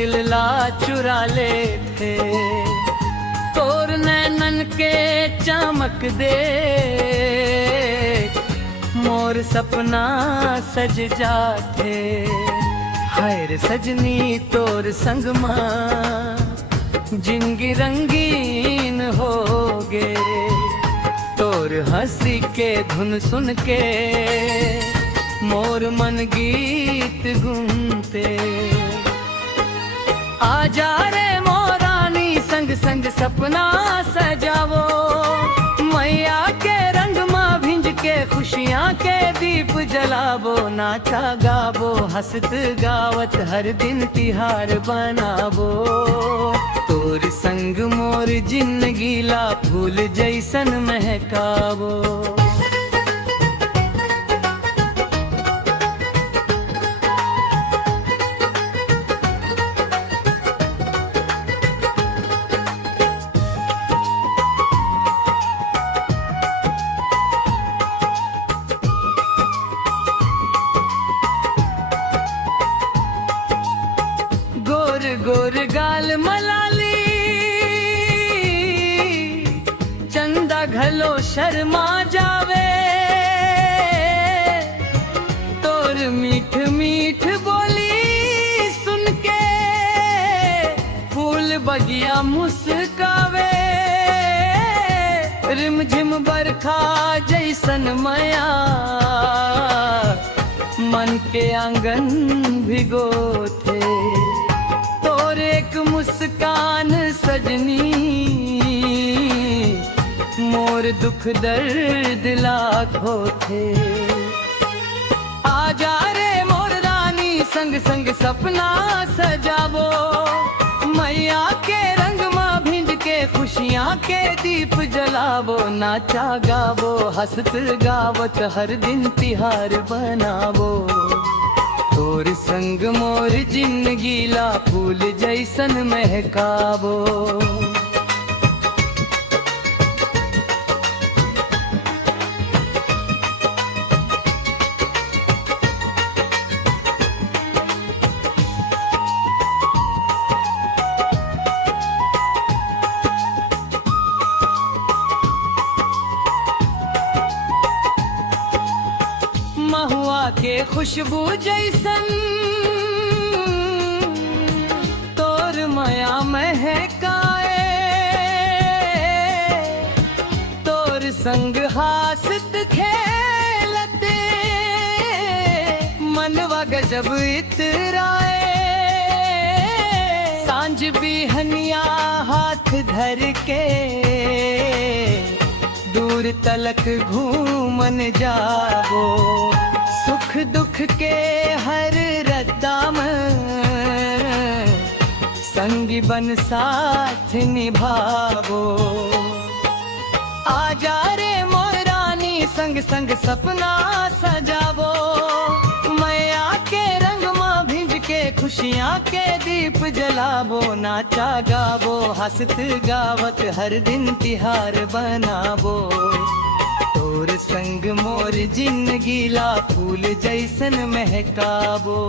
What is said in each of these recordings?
दिल ला चुरा ले थे, तोर नैनन के चमक दे मोर सपना सज जाते। हाय सजनी तोर संग मां जिंदगी रंगीन हो गे, तोर हंसी के धुन सुन के मोर मन गीत गुनते। आजा रे मोरानी संग संग सपना सजावो, मैया के रंग मां भिंज के खुशियां के दीप जलावो। नाचा गावो हंसत गावत हर दिन तिहार बनावो, तोर संग मोर जिंदगी ला फूल जैसन महकावो। गोर गोर गाल मलाली चंदा घलो शर्मा जावे, तोर मीठ मीठ बोली सुन के फूल बगिया मुस्कावे। रिमझिम बरखा जैसन मया मन के आंगन भिगो थे, एक मुस्कान सजनी मोर दुख दर्द लाखो थे। आजा रे मोर रानी संग संग सपना सजावो, मैया के रंग मां भिंज के खुशियां के दीप जलावो। नाचा गावो हंसत गावत हर दिन तिहार बनावो, तोर संग मोर जिंदगी ला फूल जैसन महकावो। महुआ के खुशबू जैसन तोर माया महकाए, तोर संग हासत खेलते मनवा गजब इतराए। सांझ बिहनिया हाथ धर के दूर तलक घूमन जावो, सुख दुख के हर रद्दा में संगी बन साथ निभावो। आजा रे मोर रानी संग संग सपना सजावो, मैया के रंग मां भिंज के खुशियां के दीप जलावो। नाचा गावो हंसत गावत हर दिन तिहार बनावो, तोर संग मोर जिंदगी ला फूल जैसन महकावो।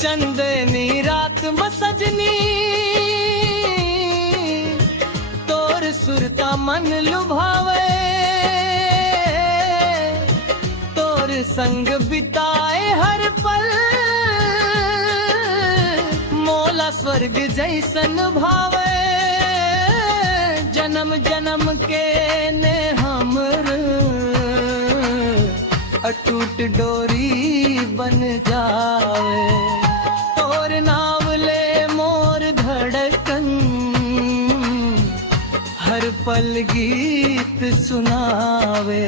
चंदनी रात में सजनी तोर सुरता मन लुभावे, तोर संग बिताए हर पल मोला स्वर्ग जैसन भावे। जन्म जन्म के ने हमर अटूट डोरी बन जावे, तोर नाव ले मोर धड़कन हर पल गीत सुनावे।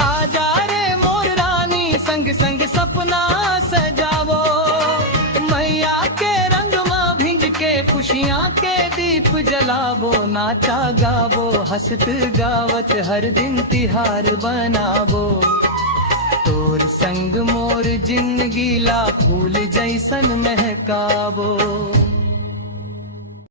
आजा रे मोर रानी संग संग सपना सजावो, मैया के रंग मां भिंज के खुशियां के दीप जलावो। नाचा गावो, हंसत गावत हर दिन तिहार बनावो। तोर संग मोर जिंदगी ला फूल जैसन महकावो।